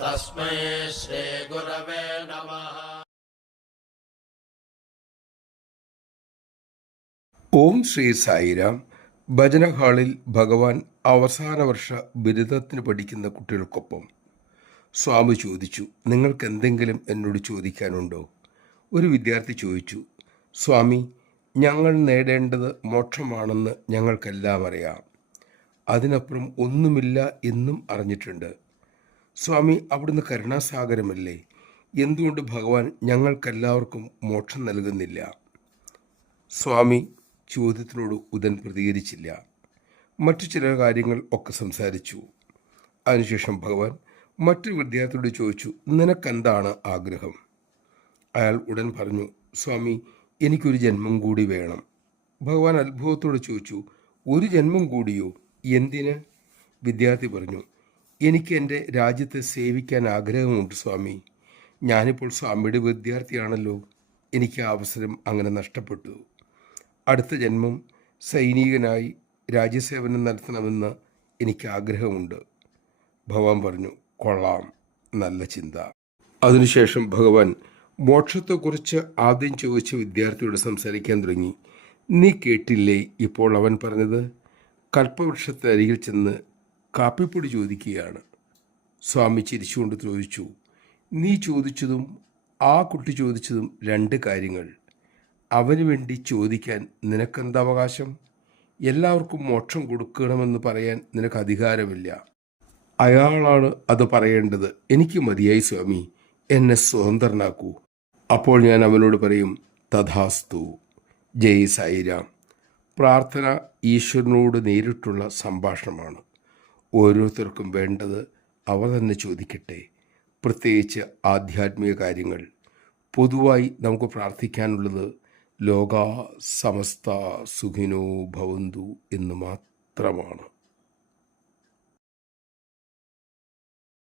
തസ്മൈ ശ്രീ ഗുരവേ നമഃ. ഓം ശ്രീ സായിരാം. ഭജന ഹാളിൽ ഭഗവാൻ അവസാന വർഷ ബിരുദത്തിന് പഠിക്കുന്ന കുട്ടികൾക്കൊപ്പം. സ്വാമി ചോദിച്ചു, നിങ്ങൾക്ക് എന്തെങ്കിലും എന്നോട് ചോദിക്കാനുണ്ടോ? ഒരു വിദ്യാർത്ഥി ചോദിച്ചു, സ്വാമി, ഞങ്ങൾ നേടേണ്ടത് മോക്ഷമാണെന്ന് ഞങ്ങൾക്കെല്ലാം അറിയാം. അതിനപ്പുറം ഒന്നുമില്ല എന്നും അറിഞ്ഞിട്ടുണ്ട്. സ്വാമി, അവിടുന്ന് കരുണാസാഗരമല്ലേ? എന്തുകൊണ്ട് ഭഗവാൻ ഞങ്ങൾക്കെല്ലാവർക്കും മോക്ഷം നൽകുന്നില്ല? സ്വാമി ചോദ്യത്തിനോട് ഉദൻ പ്രതികരിച്ചില്ല. മറ്റു ചില കാര്യങ്ങൾ ഒക്കെ സംസാരിച്ചു. അതിനുശേഷം ഭഗവാൻ മറ്റൊരു വിദ്യാർത്ഥിയോട് ചോദിച്ചു, നിനക്കെന്താണ് ആഗ്രഹം? അയാൾ ഉടൻ പറഞ്ഞു, സ്വാമി, എനിക്കൊരു ജന്മം കൂടി വേണം. ഭഗവാൻ അത്ഭുതത്തോടെ ചോദിച്ചു, ഒരു ജന്മം കൂടിയോ? എന്തിന്? വിദ്യാർത്ഥി പറഞ്ഞു, എനിക്ക് എൻ്റെ രാജ്യത്തെ സേവിക്കാൻ ആഗ്രഹമുണ്ട് സ്വാമി. ഞാനിപ്പോൾ സ്വാമിയുടെ വിദ്യാർത്ഥിയാണല്ലോ. എനിക്ക് ആ അവസരം അങ്ങനെ നഷ്ടപ്പെട്ടു. അടുത്ത ജന്മം സൈനികനായി രാജ്യസേവനം നടത്തണമെന്ന് എനിക്ക് ആഗ്രഹമുണ്ട്. ഭഗവാൻ പറഞ്ഞു, കൊള്ളാം, നല്ല ചിന്ത. അതിനുശേഷം ഭഗവാൻ മോക്ഷത്തെക്കുറിച്ച് ആദ്യം ചോദിച്ച വിദ്യാർത്ഥിയോട് സംസാരിക്കാൻ തുടങ്ങി. നീ കേട്ടില്ലേ ഇപ്പോൾ അവൻ പറഞ്ഞത്? കൽപ്പവൃക്ഷത്തെ അരികിൽ ചെന്ന് കാപ്പിപ്പൊടി ചോദിക്കുകയാണ്. സ്വാമി ചിരിച്ചുകൊണ്ട് ചോദിച്ചു, നീ ചോദിച്ചതും ആ കുട്ടി ചോദിച്ചതും രണ്ട് കാര്യങ്ങൾ. അവന് വേണ്ടി ചോദിക്കാൻ നിനക്കെന്ത് അവകാശം? എല്ലാവർക്കും മോക്ഷം കൊടുക്കണമെന്ന് പറയാൻ നിനക്ക് അധികാരമില്ല. അയാളാണ് അത് പറയേണ്ടത്. എനിക്ക് മതിയായി സ്വാമി, എന്നെ സ്വതന്ത്രനാക്കൂ. അപ്പോൾ ഞാൻ അവനോട് പറയും, തഥാസ്തു. ജയ് സായിരാം. പ്രാർത്ഥന ഈശ്വരനോട് നേരിട്ടുള്ള സംഭാഷണമാണ്. ഓരോരുത്തർക്കും വേണ്ടത് അവർ തന്നെ ചോദിക്കട്ടെ. പ്രത്യേകിച്ച് ആധ്യാത്മിക കാര്യങ്ങൾ. പൊതുവായി നമുക്ക് പ്രാർത്ഥിക്കാനുള്ളത് ലോകാ സമസ്ത സുഖിനോ ഭവന്തു എന്ന് മാത്രമാണ്.